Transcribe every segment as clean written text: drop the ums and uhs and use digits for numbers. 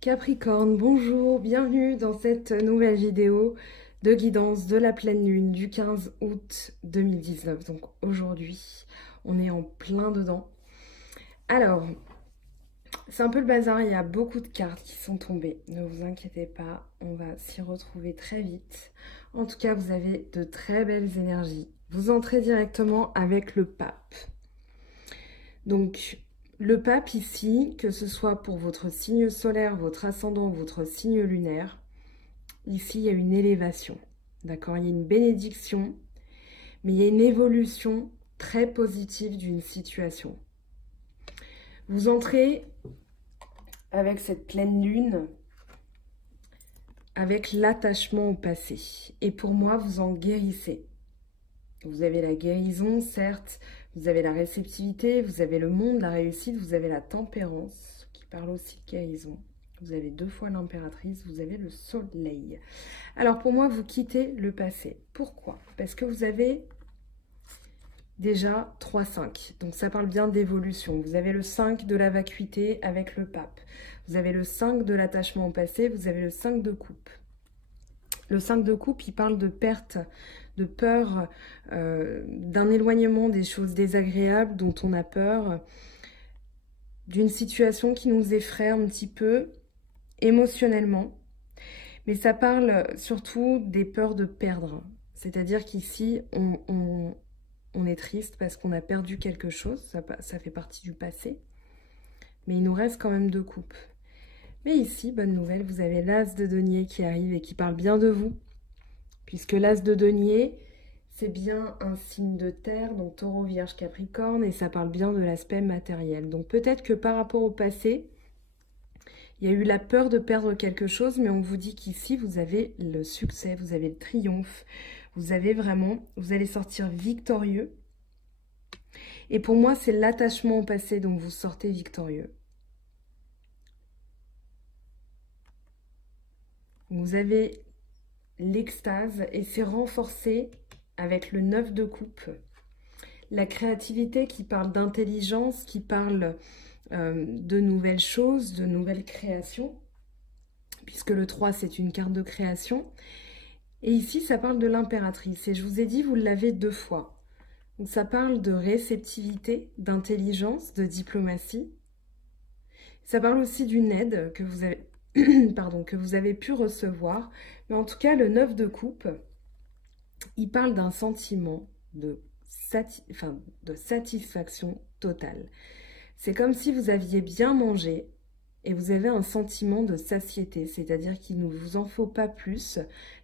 Capricorne, bonjour, bienvenue dans cette nouvelle vidéo de guidance de la pleine lune du 15 août 2019. Donc aujourd'hui, on est en plein dedans. Alors, c'est un peu le bazar, il y a beaucoup de cartes qui sont tombées. Ne vous inquiétez pas, on va s'y retrouver très vite. En tout cas, vous avez de très belles énergies. Vous entrez directement avec le pape. Donc, le pape ici, que ce soit pour votre signe solaire, votre ascendant, votre signe lunaire, ici il y a une élévation, d'accord? Il y a une bénédiction, mais il y a une évolution très positive d'une situation. Vous entrez avec cette pleine lune, avec l'attachement au passé. Et pour moi, vous en guérissez. Vous avez la guérison, certes, vous avez la réceptivité, vous avez le monde, la réussite, vous avez la tempérance, qui parle aussi de guérison. Vous avez deux fois l'impératrice, vous avez le soleil. Alors pour moi, vous quittez le passé. Pourquoi? Parce que vous avez déjà 3-5. Donc ça parle bien d'évolution. Vous avez le 5 de la vacuité avec le pape. Vous avez le 5 de l'attachement au passé, vous avez le 5 de coupe. Le 5 de coupe, il parle de perte, de peur, d'un éloignement des choses désagréables dont on a peur, d'une situation qui nous effraie un petit peu émotionnellement. Mais ça parle surtout des peurs de perdre. C'est-à-dire qu'ici, on est triste parce qu'on a perdu quelque chose, ça fait partie du passé. Mais il nous reste quand même deux coupes. Mais ici, bonne nouvelle, vous avez l'as de denier qui arrive et qui parle bien de vous. Puisque l'as de denier, c'est bien un signe de terre, donc taureau, vierge, capricorne, et ça parle bien de l'aspect matériel. Donc peut-être que par rapport au passé, il y a eu la peur de perdre quelque chose, mais on vous dit qu'ici, vous avez le succès, vous avez le triomphe, vous avez vraiment, vous allez sortir victorieux. Et pour moi, c'est l'attachement au passé dont vous sortez victorieux. Vous avez l'extase et c'est renforcé avec le 9 de coupe. La créativité qui parle d'intelligence, qui parle de nouvelles choses, de nouvelles créations, puisque le 3 c'est une carte de création. Et ici ça parle de l'impératrice et je vous ai dit vous l'avez deux fois. Donc ça parle de réceptivité, d'intelligence, de diplomatie. Ça parle aussi d'une aide que vous avez, pardon, que vous avez pu recevoir. Mais en tout cas, le 9 de coupe, il parle d'un sentiment de satisfaction totale. C'est comme si vous aviez bien mangé et vous avez un sentiment de satiété. C'est-à-dire qu'il ne vous en faut pas plus.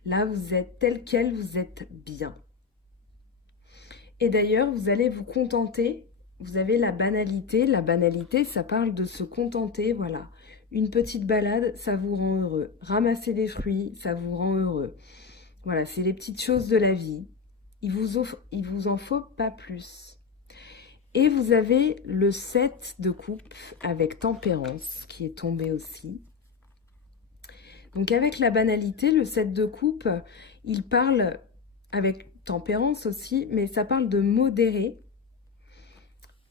Là, vous êtes tel quel, vous êtes bien. Et d'ailleurs, vous allez vous contenter, vous avez la banalité. La banalité, ça parle de se contenter, voilà. Une petite balade, ça vous rend heureux. Ramasser des fruits, ça vous rend heureux. Voilà, c'est les petites choses de la vie. Il vous en faut pas plus. Et vous avez le 7 de coupe avec tempérance qui est tombé aussi. Donc avec la banalité, le 7 de coupe, il parle avec tempérance aussi, mais ça parle de modérer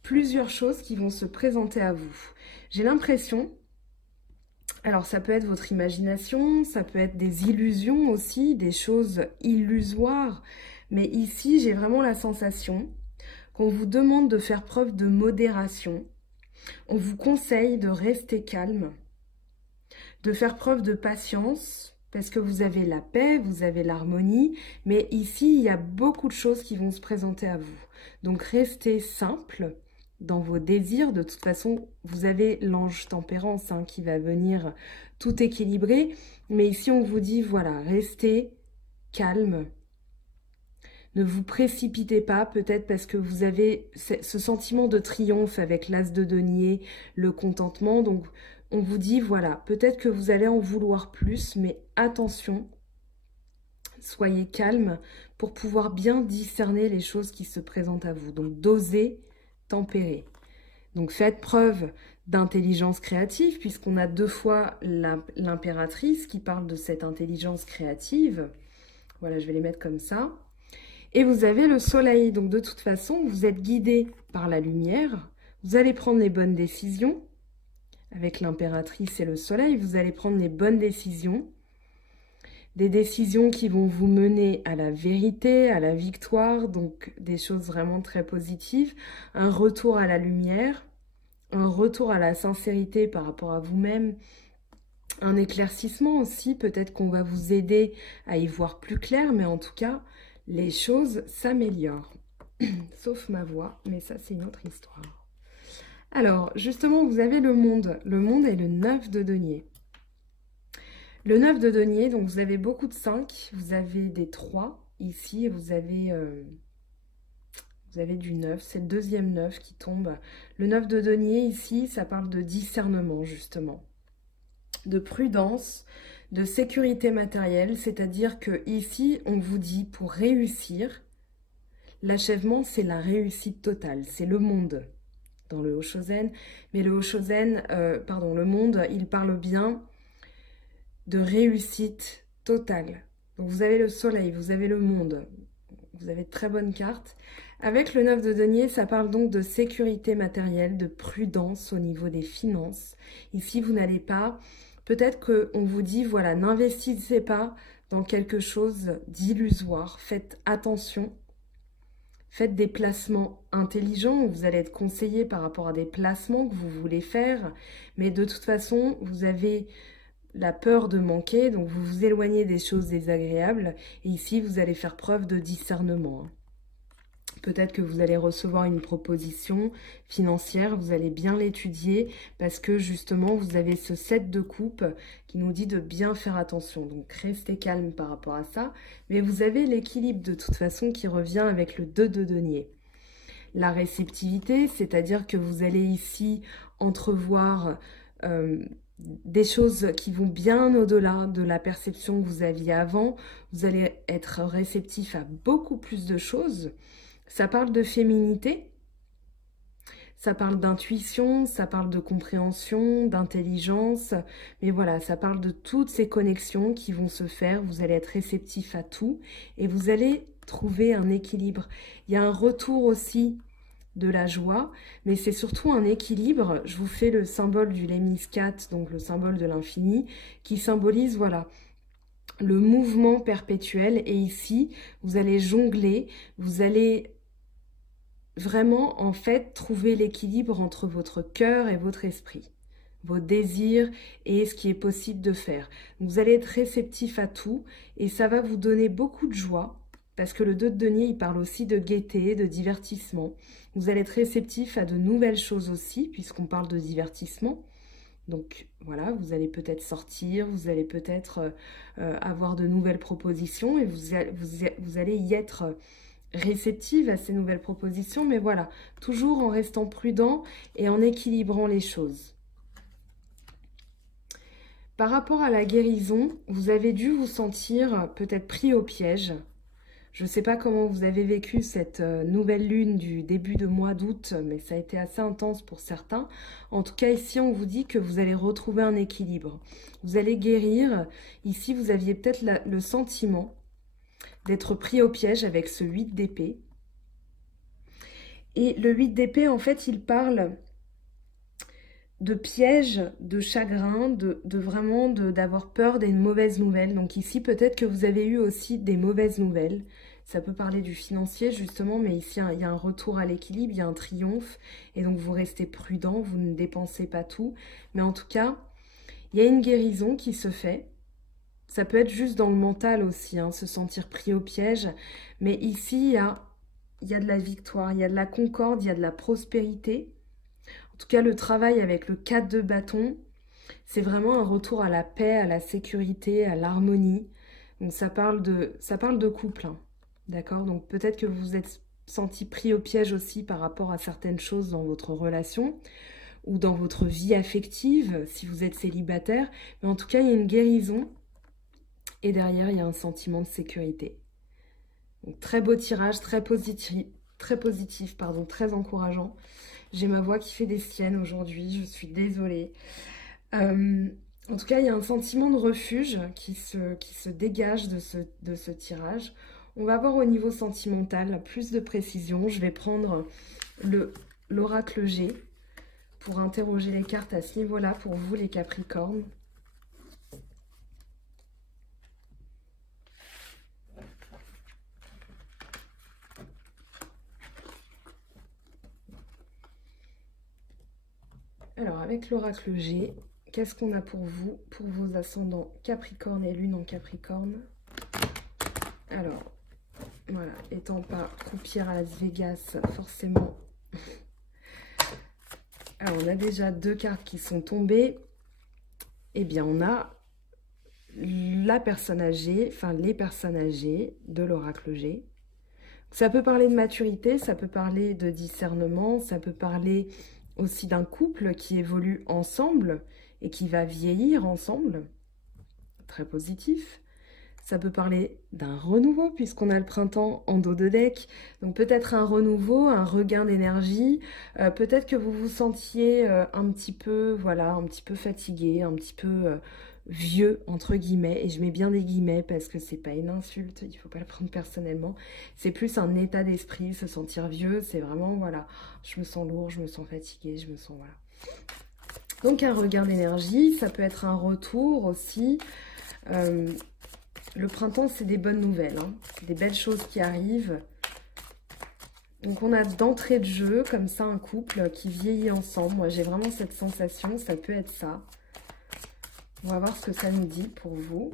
plusieurs choses qui vont se présenter à vous. J'ai l'impression, alors ça peut être votre imagination, ça peut être des illusions aussi, des choses illusoires, mais ici j'ai vraiment la sensation qu'on vous demande de faire preuve de modération. On vous conseille de rester calme, de faire preuve de patience, parce que vous avez la paix, vous avez l'harmonie, mais ici, il y a beaucoup de choses qui vont se présenter à vous. Donc, restez simple dans vos désirs. De toute façon, vous avez l'ange tempérance qui va venir tout équilibrer. Mais ici, on vous dit, voilà, restez calme. Ne vous précipitez pas, peut-être parce que vous avez ce sentiment de triomphe avec l'as de denier, le contentement. Donc, on vous dit, voilà, peut-être que vous allez en vouloir plus, mais attention, soyez calme pour pouvoir bien discerner les choses qui se présentent à vous. Donc, dosez, tempérez. Donc, faites preuve d'intelligence créative, puisqu'on a deux fois l'impératrice qui parle de cette intelligence créative. Voilà, je vais les mettre comme ça. Et vous avez le soleil. Donc, de toute façon, vous êtes guidé par la lumière. Vous allez prendre les bonnes décisions avec l'impératrice et le soleil. Vous allez prendre les bonnes décisions. Des décisions qui vont vous mener à la vérité, à la victoire, donc des choses vraiment très positives. Un retour à la lumière, un retour à la sincérité par rapport à vous-même, un éclaircissement aussi, peut-être qu'on va vous aider à y voir plus clair, mais en tout cas, les choses s'améliorent. Sauf ma voix, mais ça c'est une autre histoire. Alors, justement, vous avez le monde. Le monde est le 9 de denier. Le 9 de denier, donc vous avez beaucoup de 5, vous avez des 3 ici, et vous avez du 9, c'est le deuxième 9 qui tombe. Le 9 de denier ici, ça parle de discernement justement, de prudence, de sécurité matérielle, c'est-à-dire que ici, on vous dit pour réussir, l'achèvement c'est la réussite totale, c'est le monde dans le Hoshozen, mais le Hoshozen, le monde, il parle bien de réussite totale. Donc vous avez le soleil, vous avez le monde, vous avez de très bonnes cartes. Avec le 9 de denier, ça parle donc de sécurité matérielle, de prudence au niveau des finances. Ici, vous n'allez pas... Peut-être qu'on vous dit, voilà, n'investissez pas dans quelque chose d'illusoire. Faites attention. Faites des placements intelligents. Vous allez être conseillé par rapport à des placements que vous voulez faire. Mais de toute façon, vous avez la peur de manquer, donc vous vous éloignez des choses désagréables. Et ici, vous allez faire preuve de discernement. Peut-être que vous allez recevoir une proposition financière, vous allez bien l'étudier parce que justement, vous avez ce 7 de coupe qui nous dit de bien faire attention. Donc, restez calme par rapport à ça. Mais vous avez l'équilibre de toute façon qui revient avec le 2 de denier. La réceptivité, c'est-à-dire que vous allez ici entrevoir des choses qui vont bien au-delà de la perception que vous aviez avant. Vous allez être réceptif à beaucoup plus de choses. Ça parle de féminité, ça parle d'intuition, ça parle de compréhension, d'intelligence. Mais voilà, ça parle de toutes ces connexions qui vont se faire. Vous allez être réceptif à tout et vous allez trouver un équilibre. Il y a un retour aussi de la joie, mais c'est surtout un équilibre. Je vous fais le symbole du Lemniscate, donc le symbole de l'infini, qui symbolise, voilà, le mouvement perpétuel. Et ici, vous allez jongler, vous allez vraiment, en fait, trouver l'équilibre entre votre cœur et votre esprit, vos désirs et ce qui est possible de faire. Vous allez être réceptif à tout et ça va vous donner beaucoup de joie parce que le 2 de denier, il parle aussi de gaieté, de divertissement. Vous allez être réceptif à de nouvelles choses aussi puisqu'on parle de divertissement. Donc voilà, vous allez peut-être sortir, vous allez peut-être avoir de nouvelles propositions et vous allez y être réceptive à ces nouvelles propositions, mais voilà, toujours en restant prudent et en équilibrant les choses. Par rapport à la guérison, vous avez dû vous sentir peut-être pris au piège. Je ne sais pas comment vous avez vécu cette nouvelle lune du début de mois d'août, mais ça a été assez intense pour certains. En tout cas, ici, on vous dit que vous allez retrouver un équilibre. Vous allez guérir. Ici, vous aviez peut-être le sentiment d'être pris au piège avec ce 8 d'épée. Et le 8 d'épée, en fait, il parle de piège, de chagrin, d'avoir peur des mauvaises nouvelles. Donc ici, peut-être que vous avez eu aussi des mauvaises nouvelles. Ça peut parler du financier, justement, mais ici, il y a un retour à l'équilibre, il y a un triomphe. Et donc, vous restez prudent, vous ne dépensez pas tout. Mais en tout cas, il y a une guérison qui se fait. Ça peut être juste dans le mental aussi, hein, se sentir pris au piège. Mais ici, il y a de la victoire, il y a de la concorde, il y a de la prospérité. En tout cas, le travail avec le 4 de bâton, c'est vraiment un retour à la paix, à la sécurité, à l'harmonie. Donc ça parle de couple, hein, d'accord? Donc peut-être que vous vous êtes senti pris au piège aussi par rapport à certaines choses dans votre relation ou dans votre vie affective, si vous êtes célibataire. Mais en tout cas, il y a une guérison. Et derrière, il y a un sentiment de sécurité. Donc, très beau tirage, très positif, très encourageant. J'ai ma voix qui fait des siennes aujourd'hui, je suis désolée. En tout cas, il y a un sentiment de refuge qui se dégage de ce tirage. On va voir au niveau sentimental plus de précision. Je vais prendre l'oracle G pour interroger les cartes à ce niveau-là pour vous les Capricornes. Alors avec l'oracle G, qu'est-ce qu'on a pour vous, pour vos ascendants Capricorne et Lune en Capricorne? Alors, voilà, étant pas croupière à Las Vegas, forcément. Alors, on a déjà 2 cartes qui sont tombées. Eh bien, on a la personne âgée, enfin les personnes âgées de l'oracle G. Ça peut parler de maturité, ça peut parler de discernement, ça peut parler aussi d'un couple qui évolue ensemble et qui va vieillir ensemble. Très positif. Ça peut parler d'un renouveau puisqu'on a le printemps en dos de deck. Donc peut-être un renouveau, un regain d'énergie. Peut-être que vous vous sentiez un petit peu, voilà, un petit peu fatigué, un petit peu vieux, entre guillemets. Et je mets bien des guillemets parce que c'est pas une insulte, il faut pas le prendre personnellement. C'est plus un état d'esprit, se sentir vieux. C'est vraiment, voilà, je me sens lourd, je me sens fatigué, je me sens, voilà. Donc un regain d'énergie, ça peut être un retour aussi. Le printemps, c'est des bonnes nouvelles, hein, des belles choses qui arrivent. Donc, on a d'entrée de jeu, comme ça, un couple qui vieillit ensemble. Moi, j'ai vraiment cette sensation, ça peut être ça. On va voir ce que ça nous dit pour vous.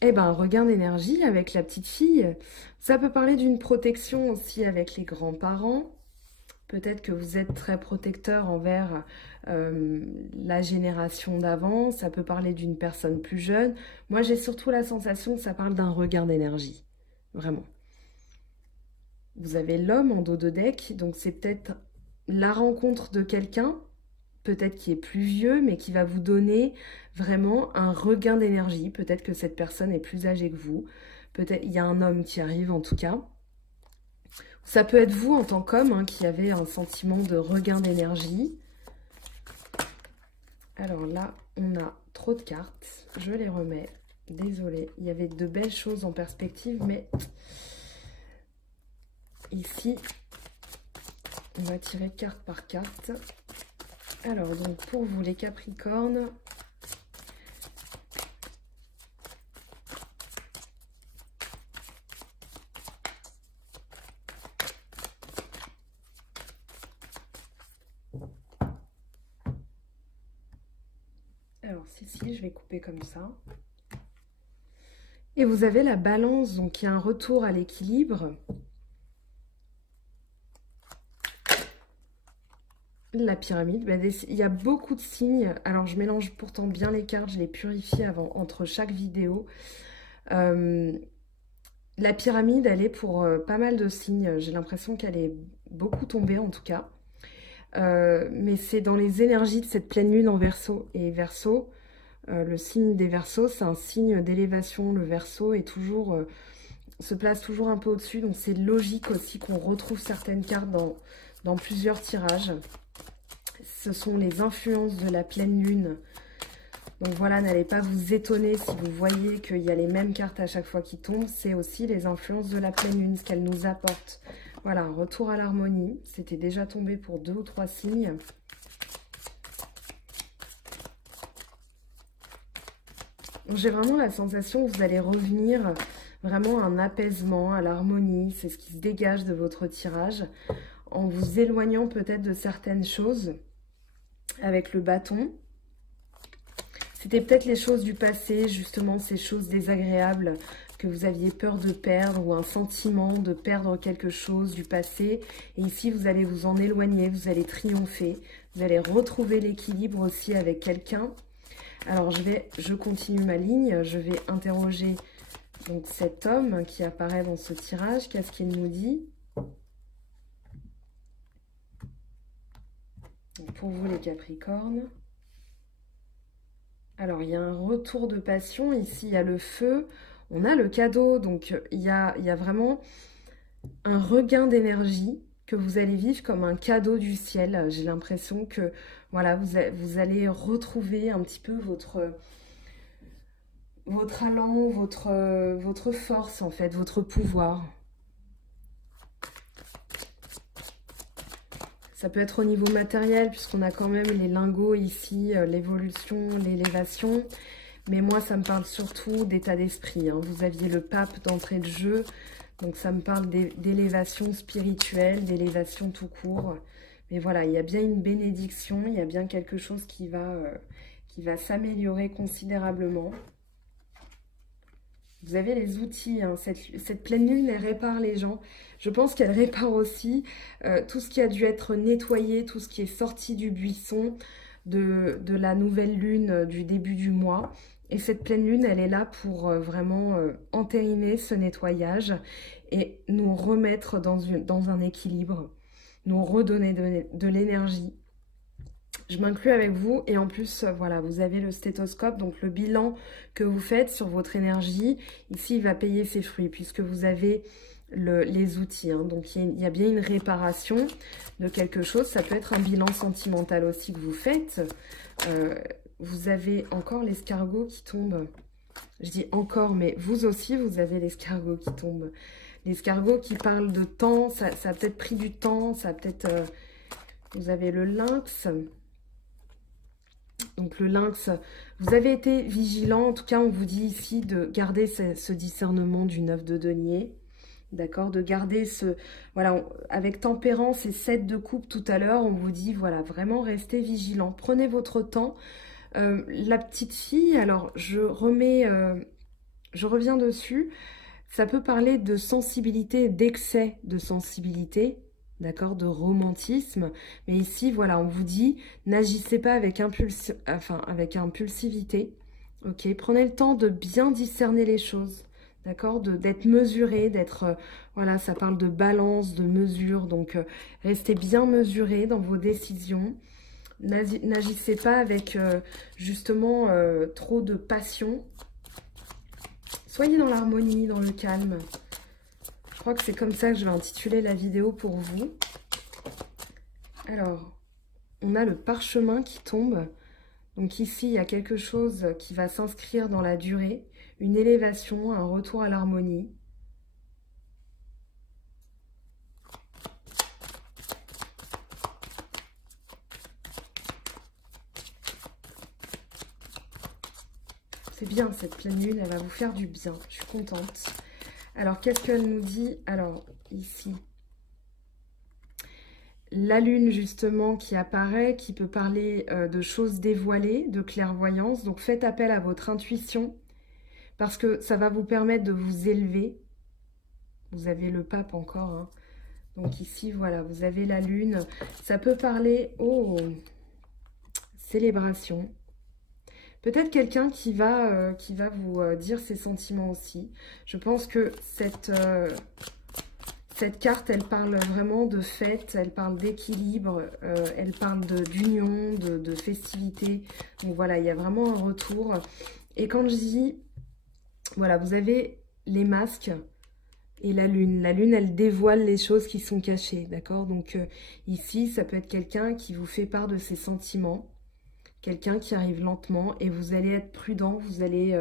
Eh ben, un regain d'énergie avec la petite fille. Ça peut parler d'une protection aussi avec les grands-parents. Peut-être que vous êtes très protecteur envers la génération d'avant. Ça peut parler d'une personne plus jeune. Moi, j'ai surtout la sensation que ça parle d'un regain d'énergie. Vraiment. Vous avez l'homme en dos de deck. Donc, c'est peut-être la rencontre de quelqu'un, peut-être qui est plus vieux, mais qui va vous donner vraiment un regain d'énergie. Peut-être que cette personne est plus âgée que vous. Peut-être il y a un homme qui arrive, en tout cas. Ça peut être vous en tant qu'homme hein, qui avez un sentiment de regain d'énergie. Alors là, on a trop de cartes. Je les remets. Désolée, il y avait de belles choses en perspective, mais ici, on va tirer carte par carte. Alors, donc pour vous les Capricornes, alors si, je vais couper comme ça. Et vous avez la balance, donc il y a un retour à l'équilibre. La pyramide, ben, il y a beaucoup de signes. Alors, je mélange pourtant bien les cartes, je les purifie avant, entre chaque vidéo. La pyramide, elle est pour pas mal de signes. J'ai l'impression qu'elle est beaucoup tombée, en tout cas. Mais c'est dans les énergies de cette pleine lune en Verseau. Et Verseau, le signe des Verseaux, c'est un signe d'élévation. Le Verseau est toujours, se place toujours un peu au-dessus. Donc, c'est logique aussi qu'on retrouve certaines cartes dans plusieurs tirages. Ce sont les influences de la pleine lune. Donc voilà, n'allez pas vous étonner si vous voyez qu'il y a les mêmes cartes à chaque fois qui tombent. C'est aussi les influences de la pleine lune, ce qu'elle nous apporte. Voilà, un retour à l'harmonie. C'était déjà tombé pour 2 ou 3 signes. J'ai vraiment la sensation que vous allez revenir vraiment à un apaisement, à l'harmonie. C'est ce qui se dégage de votre tirage. En vous éloignant peut-être de certaines choses avec le bâton. C'était peut-être les choses du passé, justement ces choses désagréables que vous aviez peur de perdre ou un sentiment de perdre quelque chose du passé. Et ici, vous allez vous en éloigner, vous allez triompher, vous allez retrouver l'équilibre aussi avec quelqu'un. Alors, je continue ma ligne, je vais interroger donc cet homme qui apparaît dans ce tirage. Qu'est-ce qu'il nous dit ? Pour vous les Capricornes. Alors, il y a un retour de passion. Ici, il y a le feu. On a le cadeau. Donc, il y a vraiment un regain d'énergie que vous allez vivre comme un cadeau du ciel. J'ai l'impression que, voilà, vous allez retrouver un petit peu votre allant, votre force, en fait, votre pouvoir. Ça peut être au niveau matériel, puisqu'on a quand même les lingots ici, l'évolution, l'élévation. Mais moi, ça me parle surtout d'état d'esprit. Hein. Vous aviez le pape d'entrée de jeu. Donc, ça me parle d'élévation spirituelle, d'élévation tout court. Mais voilà, il y a bien une bénédiction. Il y a bien quelque chose qui va s'améliorer considérablement. Vous avez les outils. Hein. Cette pleine lune, elle répare les gens. Je pense qu'elle répare aussi tout ce qui a dû être nettoyé, tout ce qui est sorti du buisson de la nouvelle lune du début du mois. Et cette pleine lune, elle est là pour vraiment entériner ce nettoyage et nous remettre dans un équilibre, nous redonner de l'énergie. Je m'inclus avec vous et en plus, voilà, vous avez le stéthoscope, donc le bilan que vous faites sur votre énergie. Ici, il va payer ses fruits puisque vous avez les outils. Hein. Donc, il y a bien une réparation de quelque chose. Ça peut être un bilan sentimental aussi que vous faites. Vous avez encore l'escargot qui tombe. Je dis encore, mais vous aussi, vous avez l'escargot qui tombe. L'escargot qui parle de temps, ça a peut-être pris du temps, ça a peut-être... vous avez le lynx. Donc le lynx, vous avez été vigilant. En tout cas, on vous dit ici de garder ce discernement du 9 de denier. D'accord, de garder ce... Voilà, avec tempérance et 7 de coupe tout à l'heure, on vous dit, voilà, vraiment restez vigilant. Prenez votre temps. La petite fille, alors je reviens dessus. Ça peut parler de sensibilité, d'excès de sensibilité, d'accord, de romantisme. Mais ici, voilà, on vous dit, n'agissez pas avec impulsivité. Ok, prenez le temps de bien discerner les choses. D'accord, d'être mesuré, d'être, voilà, ça parle de balance, de mesure, donc restez bien mesuré dans vos décisions. N'agissez pas avec, justement, trop de passion. Soyez dans l'harmonie, dans le calme. Je crois que c'est comme ça que je vais intituler la vidéo pour vous. Alors, on a le parchemin qui tombe. Donc ici, il y a quelque chose qui va s'inscrire dans la durée. Une élévation, un retour à l'harmonie. C'est bien cette pleine lune, elle va vous faire du bien. Je suis contente. Alors, qu'est-ce qu'elle nous dit? Alors, ici, la lune justement qui apparaît, qui peut parler de choses dévoilées, de clairvoyance. Donc, faites appel à votre intuition. Parce que ça va vous permettre de vous élever. Vous avez le pape encore. Hein. Donc ici, voilà, vous avez la lune. Ça peut parler, oh, célébration. Peut-être quelqu'un qui va vous dire ses sentiments aussi. Je pense que cette carte, elle parle vraiment de fête, elle parle d'équilibre, elle parle d'union, de festivité. Donc voilà, il y a vraiment un retour. Et quand je dis... Voilà, vous avez les masques et la lune. La lune, elle dévoile les choses qui sont cachées, d'accord? Donc ici, ça peut être quelqu'un qui vous fait part de ses sentiments, quelqu'un qui arrive lentement et vous allez être prudent, vous allez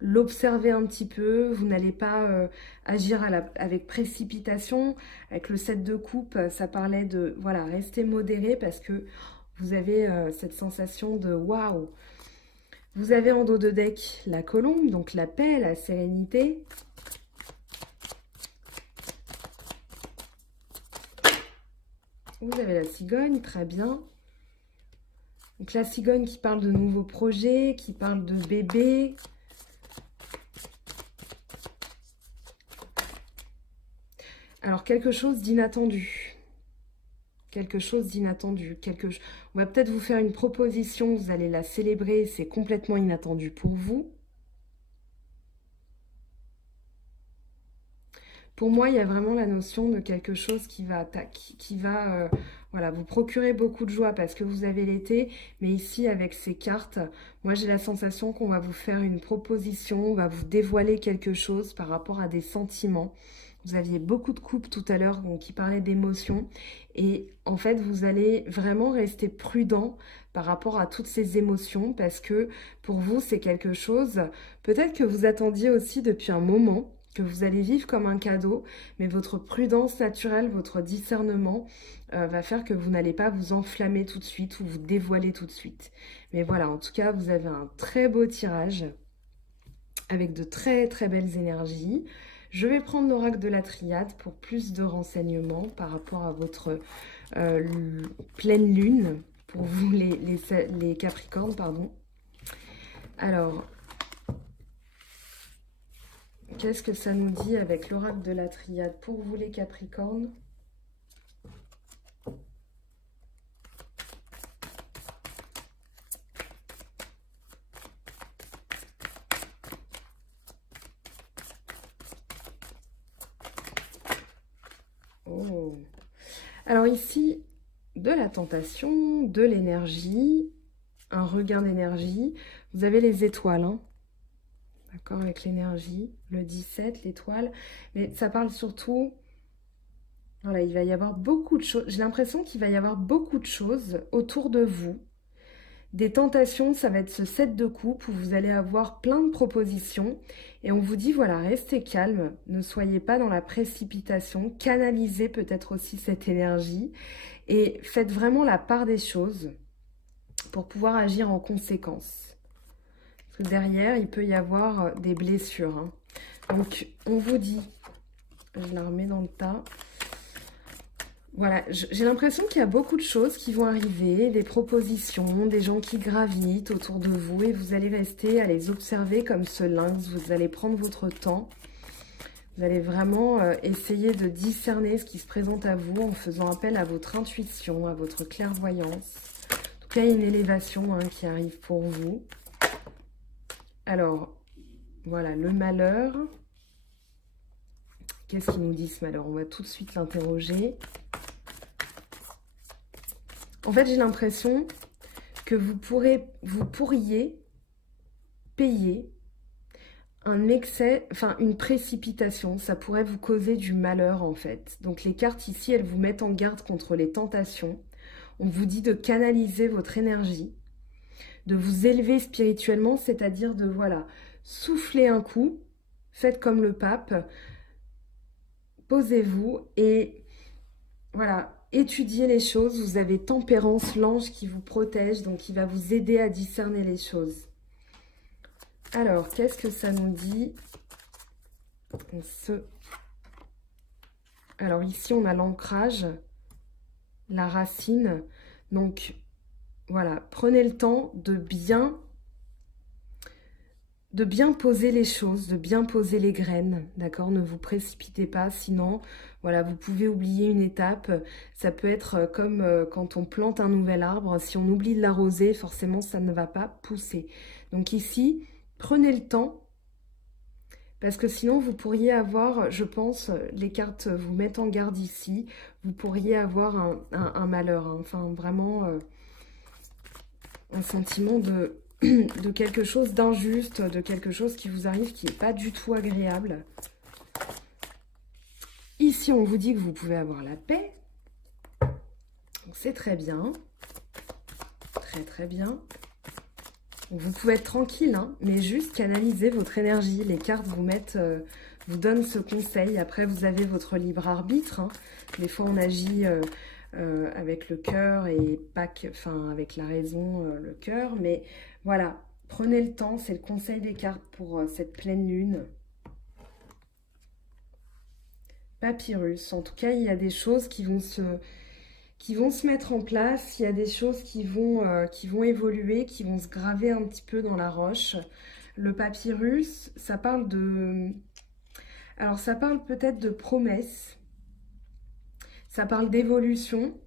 l'observer un petit peu, vous n'allez pas agir avec précipitation. Avec le 7 de coupe, ça parlait de, voilà, rester modéré parce que vous avez cette sensation de waouh. Vous avez en dos de deck la colombe, donc la paix, la sérénité. Vous avez la cigogne, très bien. Donc la cigogne qui parle de nouveaux projets, qui parle de bébés. Alors quelque chose d'inattendu. Quelque chose d'inattendu. On va peut-être vous faire une proposition, vous allez la célébrer, c'est complètement inattendu pour vous. Pour moi, il y a vraiment la notion de quelque chose qui va voilà, vous procurer beaucoup de joie parce que vous avez l'été. Mais ici, avec ces cartes, moi j'ai la sensation qu'on va vous faire une proposition, on va vous dévoiler quelque chose par rapport à des sentiments. Vous aviez beaucoup de coupes tout à l'heure qui parlaient d'émotions. Et en fait, vous allez vraiment rester prudent par rapport à toutes ces émotions parce que pour vous, c'est quelque chose, peut-être que vous attendiez aussi depuis un moment, que vous allez vivre comme un cadeau, mais votre prudence naturelle, votre discernement va faire que vous n'allez pas vous enflammer tout de suite ou vous dévoiler tout de suite. Mais voilà, en tout cas, vous avez un très beau tirage avec de très très belles énergies. Je vais prendre l'oracle de la triade pour plus de renseignements par rapport à votre pleine lune, pour vous les Capricornes, pardon. Alors, qu'est-ce que ça nous dit avec l'oracle de la triade pour vous les Capricornes? Oh. Alors ici, de la tentation, de l'énergie, un regain d'énergie. Vous avez les étoiles, hein. D'accord, avec l'énergie, le 17, l'étoile. Mais ça parle surtout... Voilà, il va y avoir beaucoup de choses. J'ai l'impression qu'il va y avoir beaucoup de choses autour de vous. Des tentations, ça va être ce 7 de coupe où vous allez avoir plein de propositions. Et on vous dit, voilà, restez calme, ne soyez pas dans la précipitation. Canalisez peut-être aussi cette énergie. Et faites vraiment la part des choses pour pouvoir agir en conséquence. Parce que derrière, il peut y avoir des blessures, hein. Donc, on vous dit, je la remets dans le tas. Voilà, j'ai l'impression qu'il y a beaucoup de choses qui vont arriver, des propositions, des gens qui gravitent autour de vous et vous allez rester à les observer comme ce lynx. Vous allez prendre votre temps. Vous allez vraiment essayer de discerner ce qui se présente à vous en faisant appel à votre intuition, à votre clairvoyance. En tout cas, il y a une élévation hein, qui arrive pour vous. Alors, voilà, le malheur. Qu'est-ce qu'il nous dit ce malheur? On va tout de suite l'interroger. En fait, j'ai l'impression que vous pourriez payer un excès, enfin une précipitation. Ça pourrait vous causer du malheur en fait. Donc les cartes ici, elles vous mettent en garde contre les tentations. On vous dit de canaliser votre énergie, de vous élever spirituellement, c'est-à-dire de, voilà, souffler un coup, faites comme le pape, posez-vous et, voilà, étudiez les choses. Vous avez Tempérance, l'ange qui vous protège, donc qui va vous aider à discerner les choses. Alors, qu'est-ce que ça nous dit? Alors ici, on a l'ancrage, la racine, donc... Voilà, prenez le temps de bien poser les choses, de bien poser les graines, d'accord? Ne vous précipitez pas, sinon, voilà, vous pouvez oublier une étape. Ça peut être comme quand on plante un nouvel arbre. Si on oublie de l'arroser, forcément, ça ne va pas pousser. Donc ici, prenez le temps, parce que sinon, vous pourriez avoir, je pense, les cartes vous mettent en garde ici, vous pourriez avoir un malheur, hein. Enfin, vraiment... un sentiment de quelque chose d'injuste, de quelque chose qui vous arrive qui n'est pas du tout agréable. Ici, on vous dit que vous pouvez avoir la paix. C'est très bien. Très, très bien. Donc, vous pouvez être tranquille, hein, mais juste canaliser votre énergie. Les cartes vous mettent, vous donnent ce conseil. Après, vous avez votre libre arbitre, hein. Des fois, on agit... avec le cœur et pas que, enfin avec la raison, le cœur, mais voilà, prenez le temps, c'est le conseil des cartes pour cette pleine lune. Papyrus, en tout cas, il y a des choses qui vont se mettre en place, il y a des choses qui vont évoluer, qui vont se graver un petit peu dans la roche. Le papyrus, ça parle de... Alors, ça parle peut-être de promesses. Ça parle d'évolution,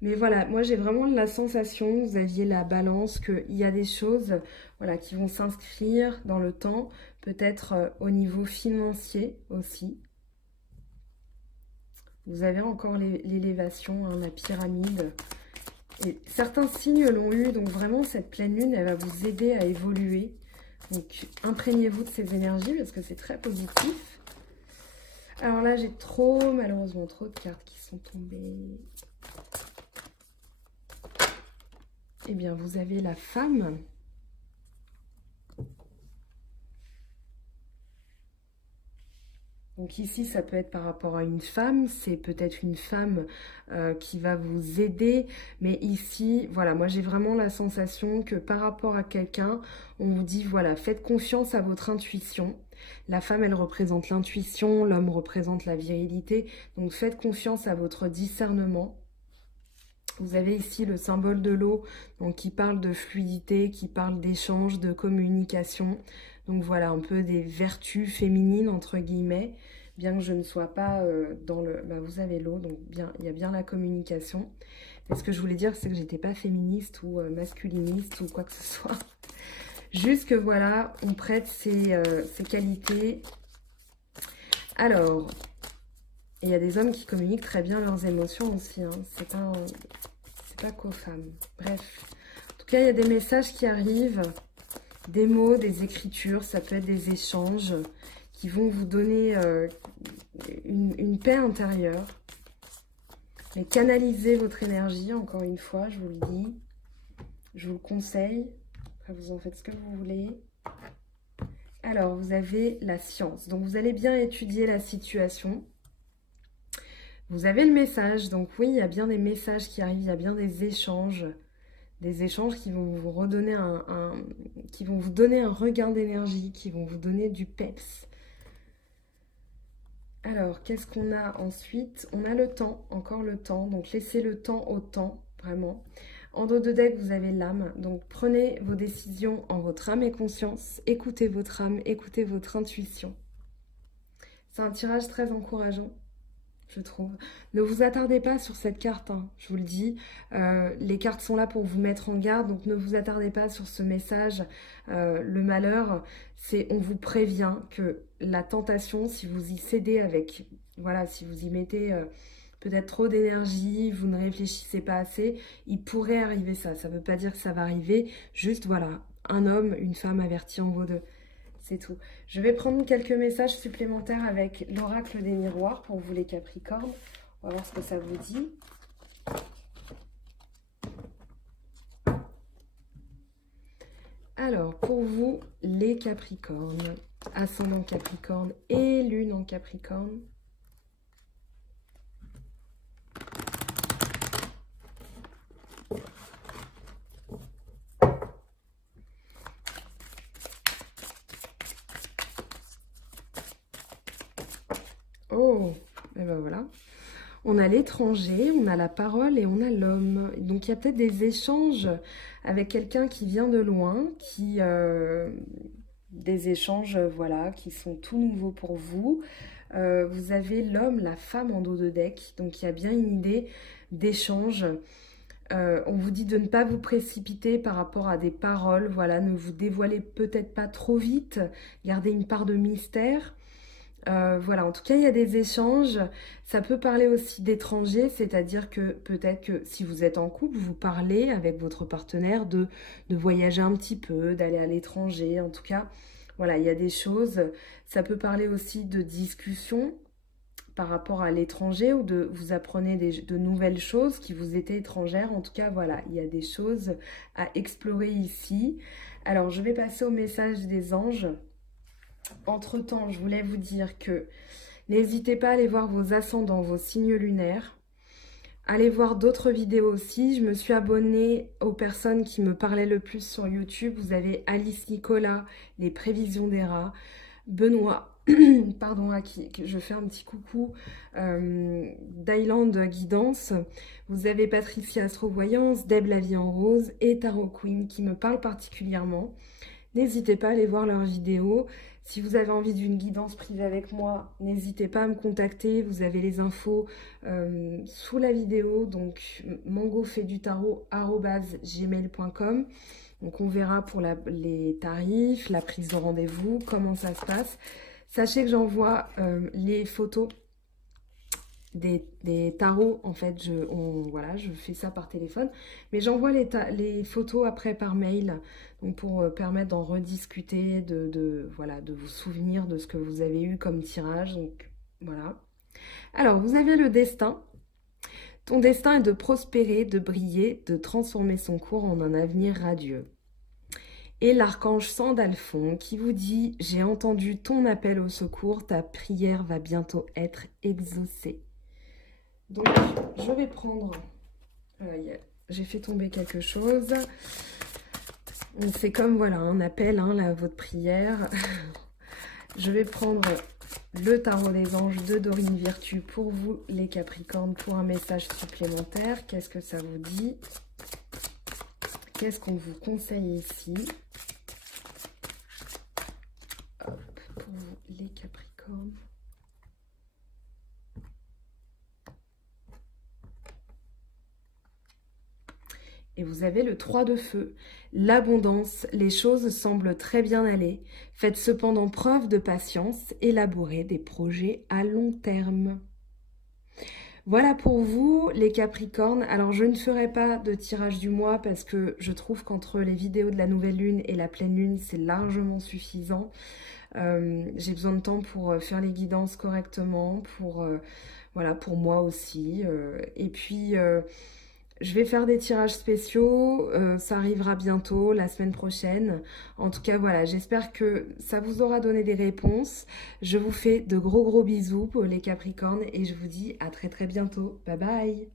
mais voilà, moi j'ai vraiment la sensation, vous aviez la balance, qu'il y a des choses voilà, qui vont s'inscrire dans le temps, peut-être au niveau financier aussi. Vous avez encore l'élévation, hein, la pyramide. Et certains signes l'ont eu, donc vraiment cette pleine lune, elle va vous aider à évoluer. Donc imprégnez-vous de ces énergies parce que c'est très positif. Alors là, j'ai malheureusement trop de cartes qui sont tombées. Eh bien, vous avez la femme. Donc ici, ça peut être par rapport à une femme, c'est peut-être une femme qui va vous aider. Mais ici, voilà, moi j'ai vraiment la sensation que par rapport à quelqu'un, on vous dit, voilà, faites confiance à votre intuition. La femme, elle représente l'intuition, l'homme représente la virilité. Donc faites confiance à votre discernement. Vous avez ici le symbole de l'eau, donc qui parle de fluidité, qui parle d'échange, de communication. Donc voilà, un peu des vertus féminines, entre guillemets, bien que je ne sois pas dans le... Bah, vous avez l'eau, donc bien, il y a bien la communication. Et ce que je voulais dire, c'est que j'étais pas féministe ou masculiniste ou quoi que ce soit. Juste que voilà, on prête ses qualités. Alors, il y a des hommes qui communiquent très bien leurs émotions aussi, hein. C'est pas qu'aux femmes. Bref, en tout cas, il y a des messages qui arrivent, des mots, des écritures, ça peut être des échanges qui vont vous donner une paix intérieure. Mais canalisez votre énergie, encore une fois, je vous le dis. Je vous le conseille. Après, vous en faites ce que vous voulez. Alors, vous avez la science. Donc, vous allez bien étudier la situation. Vous avez le message. Donc, oui, il y a bien des messages qui arrivent. Il y a bien des échanges qui vont vous redonner qui vont vous donner un regain d'énergie, qui vont vous donner du peps. Alors, qu'est-ce qu'on a ensuite? On a le temps, encore le temps. Donc, laissez le temps au temps, vraiment. En dos de deck, vous avez l'âme. Donc, prenez vos décisions en votre âme et conscience. Écoutez votre âme, écoutez votre intuition. C'est un tirage très encourageant, je trouve. Ne vous attardez pas sur cette carte, hein, je vous le dis. Les cartes sont là pour vous mettre en garde, donc ne vous attardez pas sur ce message. Le malheur, c'est on vous prévient que la tentation, si vous y cédez avec... Voilà, si vous y mettez... peut-être trop d'énergie, vous ne réfléchissez pas assez, il pourrait arriver ça. Ça ne veut pas dire que ça va arriver, juste voilà, un homme, une femme avertie en vaut deux. C'est tout. Je vais prendre quelques messages supplémentaires avec l'oracle des miroirs pour vous les Capricornes. On va voir ce que ça vous dit. Alors, pour vous, les Capricornes, ascendant Capricorne et lune en Capricorne. Oh, et ben voilà. On a l'étranger, on a la parole et on a l'homme. Donc, il y a peut-être des échanges avec quelqu'un qui vient de loin, des échanges, voilà, qui sont tout nouveaux pour vous. Vous avez l'homme, la femme en dos de deck. Donc, il y a bien une idée d'échange. On vous dit de ne pas vous précipiter par rapport à des paroles. Voilà, ne vous dévoilez peut-être pas trop vite. Gardez une part de mystère. Voilà, en tout cas, il y a des échanges. Ça peut parler aussi d'étrangers, c'est-à-dire que peut-être que si vous êtes en couple, vous parlez avec votre partenaire de voyager un petit peu, d'aller à l'étranger. En tout cas, voilà, il y a des choses. Ça peut parler aussi de discussions par rapport à l'étranger ou de vous apprenez de nouvelles choses qui vous étaient étrangères. En tout cas, voilà, il y a des choses à explorer ici. Alors, je vais passer au message des anges. Entre-temps, je voulais vous dire que n'hésitez pas à aller voir vos ascendants, vos signes lunaires. Allez voir d'autres vidéos aussi. Je me suis abonnée aux personnes qui me parlaient le plus sur YouTube. Vous avez Alice Nicolas, les prévisions des rats, Benoît, pardon, à qui je fais un petit coucou, d'Island Guidance. Vous avez Patricia Astrovoyance, Deb la vie en rose et Tarot Queen qui me parlent particulièrement. N'hésitez pas à aller voir leurs vidéos. Si vous avez envie d'une guidance privée avec moi, n'hésitez pas à me contacter. Vous avez les infos sous la vidéo. Donc, mangofaitdutarot@gmail.com. Donc, on verra pour les tarifs, la prise de rendez-vous, comment ça se passe. Sachez que j'envoie les photos des tarots, en fait, voilà, je fais ça par téléphone, mais j'envoie les photos après par mail, donc pour permettre d'en rediscuter, voilà, de vous souvenir de ce que vous avez eu comme tirage, donc voilà. Alors, vous avez le destin. Ton destin est de prospérer, de briller, de transformer son cours en un avenir radieux. Et l'archange Sandalphon qui vous dit « J'ai entendu ton appel au secours, ta prière va bientôt être exaucée. » Donc, je vais prendre... j'ai fait tomber quelque chose. C'est comme, voilà, un appel à votre prière. Je vais prendre le tarot des anges de Dorine Virtue pour vous, les Capricornes, pour un message supplémentaire. Qu'est-ce que ça vous dit? Qu'est-ce qu'on vous conseille ici? Hop, pour vous, les Capricornes. Et vous avez le 3 de feu. L'abondance, les choses semblent très bien aller. Faites cependant preuve de patience, élaborez des projets à long terme. Voilà pour vous, les Capricornes. Alors, je ne ferai pas de tirage du mois parce que je trouve qu'entre les vidéos de la nouvelle lune et la pleine lune, c'est largement suffisant. J'ai besoin de temps pour faire les guidances correctement, voilà, pour moi aussi. Et puis... je vais faire des tirages spéciaux, ça arrivera bientôt, la semaine prochaine. En tout cas, voilà, j'espère que ça vous aura donné des réponses. Je vous fais de gros bisous pour les Capricornes et je vous dis à très bientôt. Bye bye!